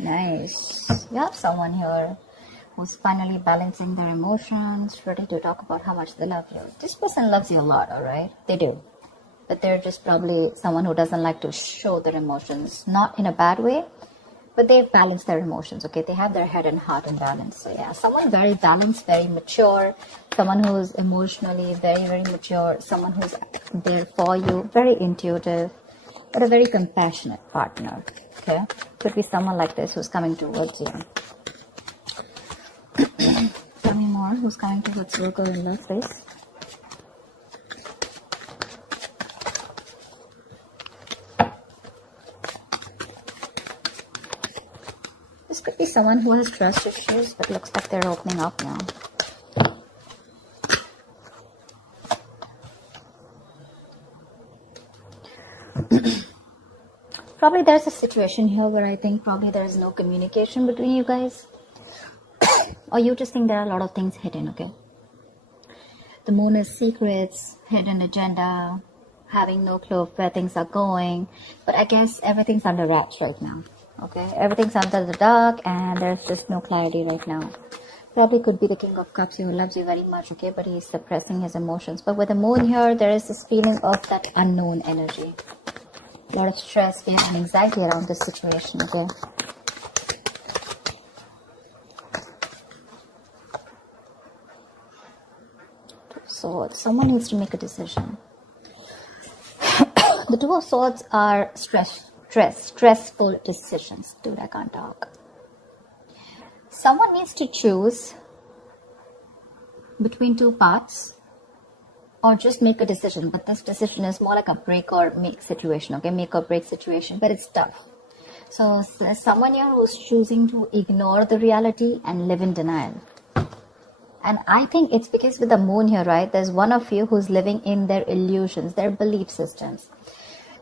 Nice. You have someone here who's finally balancing their emotions, ready to talk about how much they love you. This person loves you a lot, alright? They do. But they're just probably someone who doesn't like to show their emotions, not in a bad way, but they've balanced their emotions, okay? They have their head and heart in balance. So yeah, someone very balanced, very mature, someone who's emotionally very, very mature, someone who's there for you, very intuitive, but a very compassionate partner, okay? Could be someone like this who's coming towards you. Tell me more, who's coming towards Virgo in love, please? This could be someone who has trust issues, but looks like they're opening up now. Probably there's a situation here where I think probably there's no communication between you guys. Or you just think there are a lot of things hidden, okay? The moon is secrets, hidden agenda, having no clue of where things are going. But I guess everything's under wraps right now, okay? Everything's under the dark and there's just no clarity right now. Probably could be the King of Cups who loves you very much, okay? But he's suppressing his emotions. But with the moon here, there is this feeling of that unknown energy. A lot of stress, fear, and anxiety around this situation, okay? Two of Swords. Someone needs to make a decision. The Two of Swords are stressful decisions. Dude, I can't talk. Someone needs to choose between two paths or just make a decision. But this decision is more like a break or make situation, okay? Make or break situation, but it's tough. So there's someone here who's choosing to ignore the reality and live in denial. And I think it's because with the moon here, right, there's one of you who's living in their illusions, their belief systems.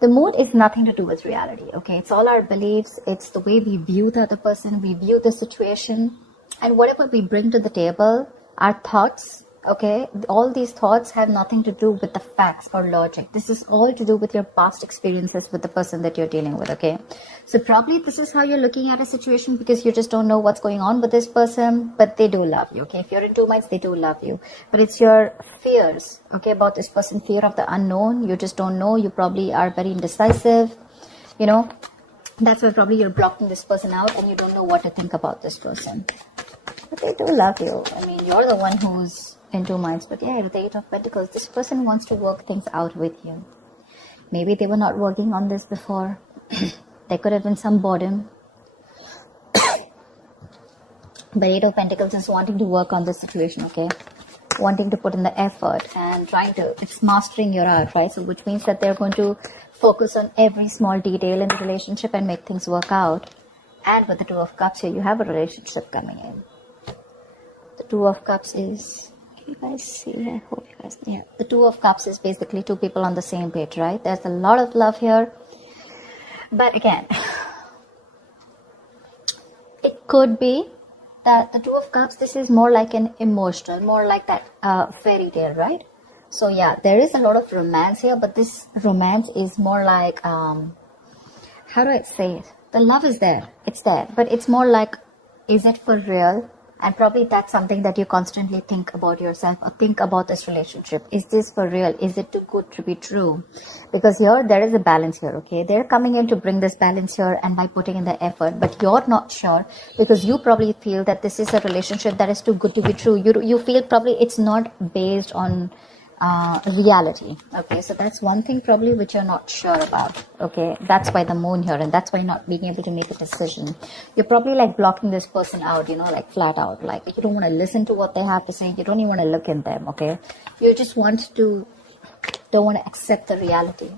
The moon is nothing to do with reality, okay? It's all our beliefs. It's the way we view the other person, we view the situation. And whatever we bring to the table, our thoughts, okay? All these thoughts have nothing to do with the facts or logic. This is all to do with your past experiences with the person that you're dealing with, okay? So probably this is how you're looking at a situation because you just don't know what's going on with this person, but they do love you, okay? If you're in two minds, they do love you. But it's your fears, okay, about this person, fear of the unknown. You just don't know. You probably are very indecisive, you know? That's why probably you're blocking this person out and you don't know what to think about this person. But they do love you. I mean, you're the one who's in two minds. But yeah, with the Eight of Pentacles, this person wants to work things out with you. Maybe they were not working on this before. There could have been some boredom. But Eight of Pentacles is wanting to work on this situation, okay? Wanting to put in the effort and trying to, it's mastering your art, right? So which means that they're going to focus on every small detail in the relationship and make things work out. And with the Two of Cups here, you have a relationship coming in. The Two of Cups is, can you guys see? I hope you guys, yeah. The Two of Cups is basically two people on the same page, right? There's a lot of love here. But again, it could be that the Two of Cups, this is more like an emotional, more like that fairy tale, right? So yeah, there is a lot of romance here, but this romance is more like, how do I say it? The love is there, it's there, but it's more like, is it for real? And probably that's something that you constantly think about yourself or think about this relationship. Is this for real? Is it too good to be true? Because here, there is a balance here, okay? They're coming in to bring this balance here and by putting in the effort, but you're not sure because you probably feel that this is a relationship that is too good to be true. You feel probably it's not based on reality, okay? So that's one thing probably which you're not sure about, okay? That's why the moon here, and that's why you're not being able to make a decision. You're probably like blocking this person out, you know, like flat out, like you don't want to listen to what they have to say. You don't even want to look in them, okay? You just don't want to accept the reality.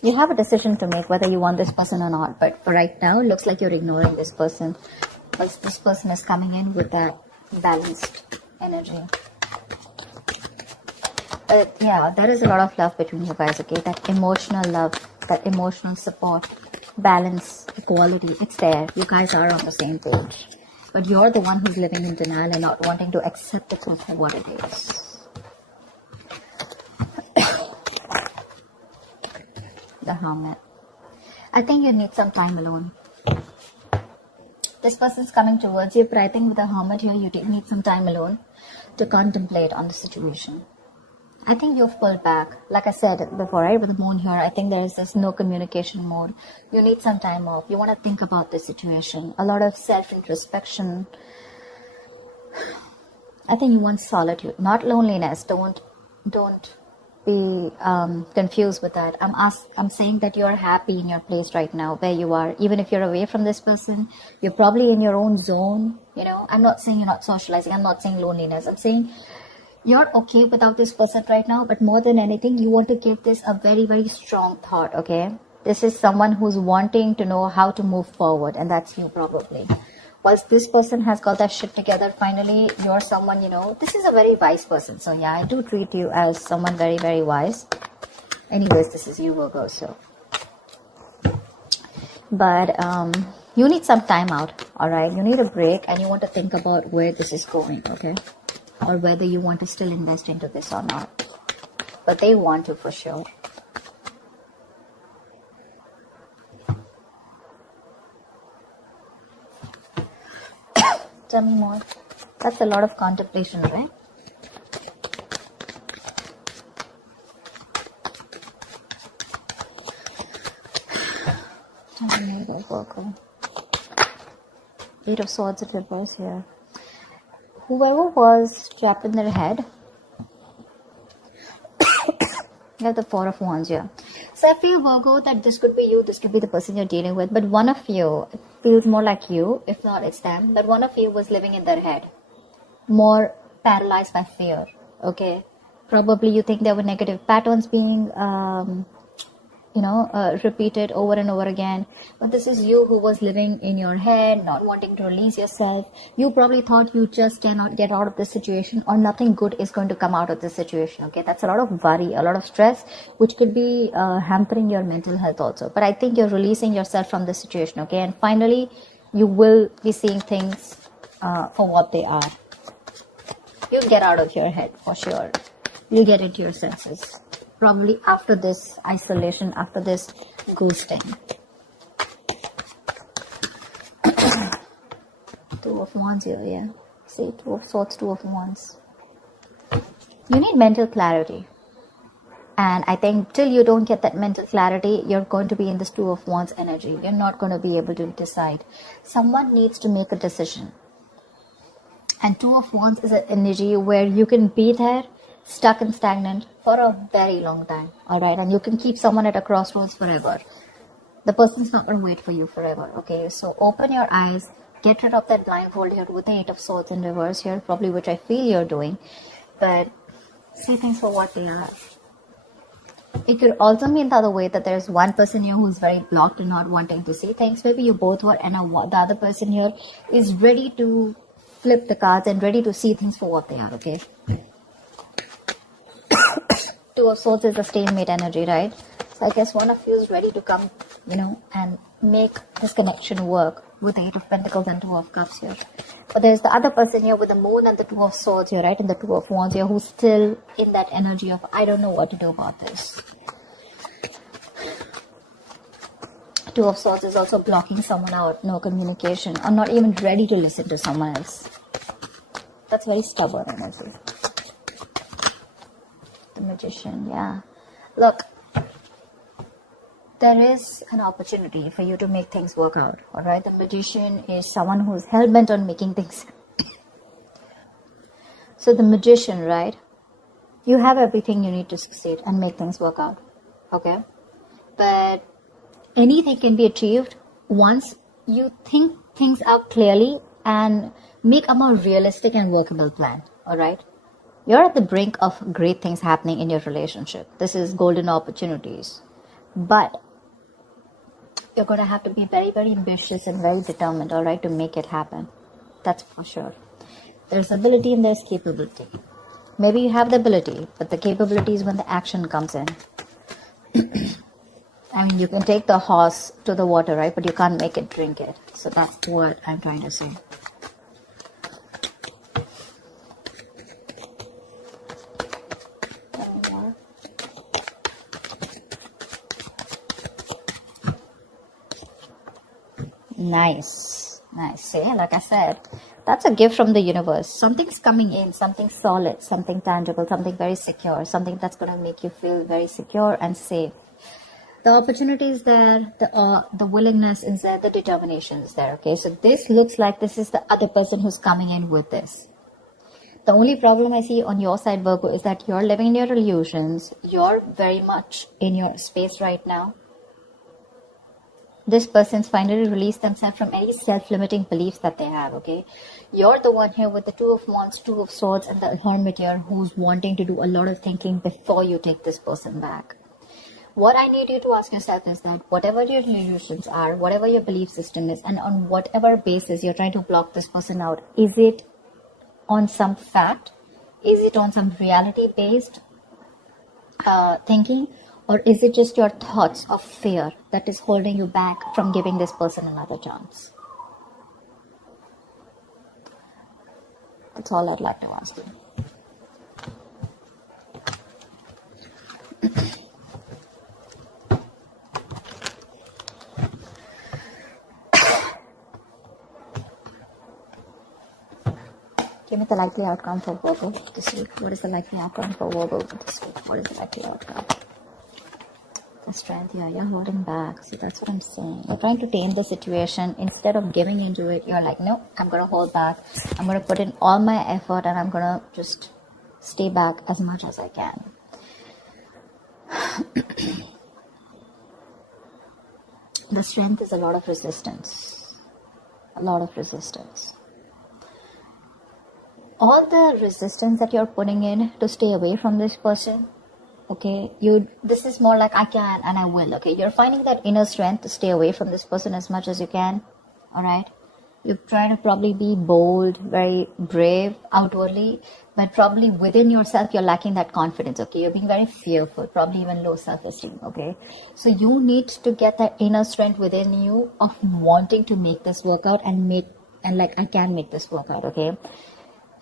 You have a decision to make whether you want this person or not, but for right now, it looks like you're ignoring this person because this person is coming in with that balanced energy. But yeah, there is a lot of love between you guys, okay? That emotional love, that emotional support, balance, equality, it's there. You guys are on the same page. But you're the one who's living in denial and not wanting to accept it for what it is. The Hermit. I think you need some time alone. This person's coming towards you, but I think with the Hermit here, you need some time alone to contemplate on the situation. I think you've pulled back. Like I said before, right, with the moon here, I think there is this no communication mode. You need some time off. You want to think about the situation. A lot of self-introspection. I think you want solitude, not loneliness. Don't be confused with that. I'm saying that you're happy in your place right now, where you are. Even if you're away from this person, you're probably in your own zone. You know, I'm not saying you're not socializing. I'm not saying loneliness. I'm saying you're okay without this person right now, but more than anything, you want to give this a very, very strong thought, okay? This is someone who's wanting to know how to move forward, and that's you probably. Whilst this person has got that shit together, finally, you're someone, you know, this is a very wise person. So yeah, I do treat you as someone very, very wise. Anyways, this is you, Virgo, so. But you need some time out, all right? You need a break, and you want to think about where this is going, okay? Or whether you want to still invest into this or not. But they want to for sure. Tell me more. That's a lot of contemplation, right? Tell me more, Virgo. Eight of Swords in reverse here. Whoever was trapped in their head, you have the Four of Wands here. So I feel, Virgo, that this could be you, this could be the person you're dealing with, but one of you feels more like you, if not it's them, but one of you was living in their head, more paralyzed by fear, okay? Probably you think there were negative patterns being repeated over and over again. But this is you who was living in your head, not wanting to release yourself. You probably thought you just cannot get out of this situation, or nothing good is going to come out of this situation. Okay, that's a lot of worry, a lot of stress, which could be hampering your mental health also. But I think you're releasing yourself from this situation. Okay, and finally, you will be seeing things for what they are. You'll get out of your head for sure. You'll get into your senses. Probably after this isolation, after this ghosting. Two of Wands here, yeah. See, Two of Swords, Two of Wands. You need mental clarity. And I think till you don't get that mental clarity, you're going to be in this Two of Wands energy. You're not going to be able to decide. Someone needs to make a decision. And Two of Wands is an energy where you can be there, stuck and stagnant for a very long time, all right? And you can keep someone at a crossroads forever. The person's not going to wait for you forever, okay? So open your eyes, get rid of that blindfold here with the Eight of Swords in reverse here, probably, which I feel you're doing, but see things for what they are. It could also mean the other way, that there's one person here who's very blocked and not wanting to see things. Maybe you both were, and the other person here is ready to flip the cards and ready to see things for what they are, okay? Two of Swords is the stalemate energy, right? So I guess one of you is ready to come, and make this connection work with the Eight of Pentacles and Two of Cups here. But there's the other person here with the Moon and the Two of Swords here, right? And the Two of Wands here, who's still in that energy of, I don't know what to do about this. Two of Swords is also blocking someone out, no communication, or not even ready to listen to someone else. That's very stubborn energy. The Magician, yeah. Look, there is an opportunity for you to make things work out, alright? The Magician is someone who's hell-bent on making things. So the Magician, right? You have everything you need to succeed and make things work out, okay? But anything can be achieved once you think things out clearly and make a more realistic and workable plan, alright? You're at the brink of great things happening in your relationship. This is golden opportunities. But you're going to have to be very, very ambitious and very determined, all right, to make it happen. That's for sure. There's ability and there's capability. Maybe you have the ability, but the capability is when the action comes in. I mean, you can take the horse to the water, right, but you can't make it drink it. So that's what I'm trying to say. Nice. See, like I said, that's a gift from the universe. Something's coming in, something solid, something tangible, something very secure, something that's going to make you feel very secure and safe. The opportunity is there, the willingness is there, the determination is there. Okay, so this looks like this is the other person who's coming in with this. The only problem I see on your side, Virgo, is that you're living in your illusions. You're very much in your space right now. This person's finally released themselves from any self-limiting beliefs that they have, okay? You're the one here with the Two of Wands, Two of Swords, and the Hermit here who's wanting to do a lot of thinking before you take this person back. What I need you to ask yourself is that whatever your illusions are, whatever your belief system is, and on whatever basis you're trying to block this person out, is it on some fact? Is it on some reality-based thinking? Or is it just your thoughts of fear that is holding you back from giving this person another chance? That's all I'd like to ask you. Give me the likely outcome for Virgo this week. What is the likely outcome for Virgo this week? What is the likely outcome? The strength, yeah, you're holding back. See, that's what I'm saying. You're trying to tame the situation. Instead of giving into it, you're like, no, I'm going to hold back. I'm going to put in all my effort and I'm going to just stay back as much as I can. The strength is a lot of resistance. A lot of resistance. All the resistance that you're putting in to stay away from this person, okay, this is more like I can and I will, okay? You're finding that inner strength to stay away from this person as much as you can, all right? You're trying to probably be bold, very brave outwardly, but probably within yourself, you're lacking that confidence, okay? You're being very fearful, probably even low self-esteem, okay? So you need to get that inner strength within you of wanting to make this work out and like, I can make this work out, okay?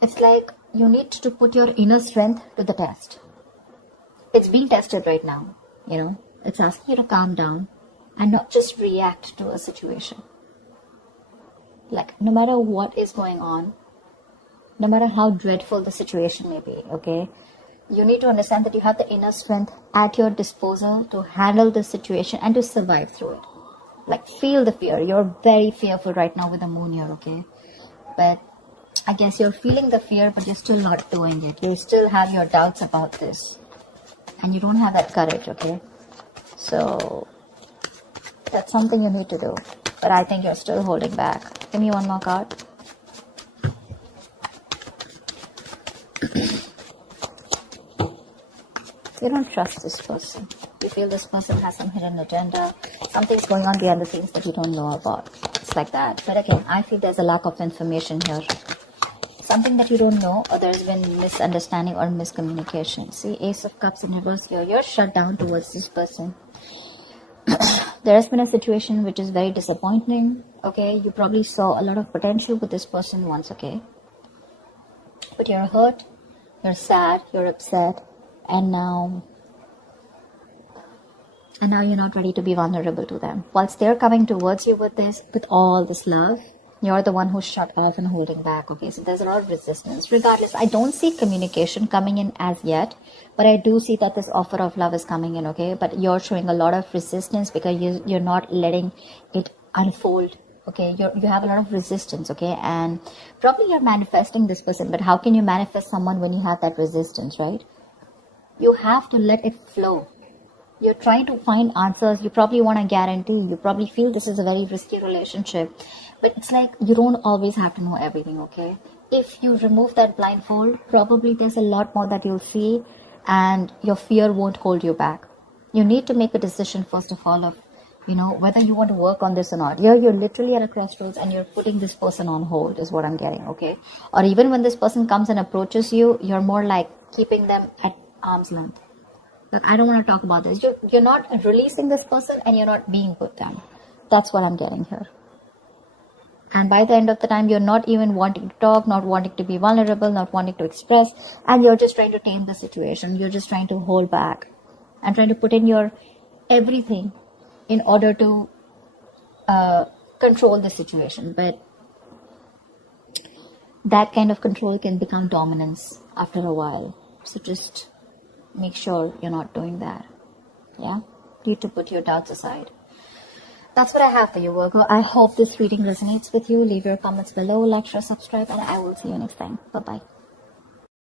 It's like you need to put your inner strength to the test. It's being tested right now, you know. It's asking you to calm down and not just react to a situation. Like, no matter what is going on, no matter how dreadful the situation may be, okay, you need to understand that you have the inner strength at your disposal to handle the situation and to survive through it. Like, feel the fear. You're very fearful right now with the moon here, okay? But I guess you're feeling the fear, but you're still not doing it. You still have your doubts about this. And you don't have that courage, okay? So, that's something you need to do. But I think you're still holding back. Give me one more card. You don't trust this person. You feel this person has some hidden agenda. Something's going on behind the scenes that you don't know about. It's like that. But again, I feel there's a lack of information here. Something that you don't know, or there's been misunderstanding or miscommunication. See, Ace of Cups in reverse here. You're shut down towards this person. There has been a situation which is very disappointing. Okay, you probably saw a lot of potential with this person once, okay? But you're hurt, you're sad, you're upset, and now you're not ready to be vulnerable to them. Whilst they're coming towards you with all this love, you're the one who's shut off and holding back, okay? So there's a lot of resistance. Regardless, I don't see communication coming in as yet, but I do see that this offer of love is coming in, okay? But you're showing a lot of resistance because you're not letting it unfold, okay? You have a lot of resistance, okay? And probably you're manifesting this person, but how can you manifest someone when you have that resistance, right? You have to let it flow. You're trying to find answers. You probably want a guarantee. You probably feel this is a very risky relationship. But it's like you don't always have to know everything, okay? If you remove that blindfold, probably there's a lot more that you'll see and your fear won't hold you back. You need to make a decision, first of all, of, you know, whether you want to work on this or not. You're literally at a crossroads and you're putting this person on hold is what I'm getting, okay? Or even when this person comes and approaches you, you're more like keeping them at arm's length. Look, I don't want to talk about this. You're not releasing this person and you're not being with them. That's what I'm getting here. And by the end of the time, you're not even wanting to talk, not wanting to be vulnerable, not wanting to express, and you're just trying to tame the situation. You're just trying to hold back and trying to put in your everything in order to control the situation, but that kind of control can become dominance after a while. So just make sure you're not doing that. Yeah, you need to put your doubts aside. That's what I have for you, Virgo. I hope this reading resonates with you. Leave your comments below, like, share, subscribe, and I will see you next time. Bye-bye.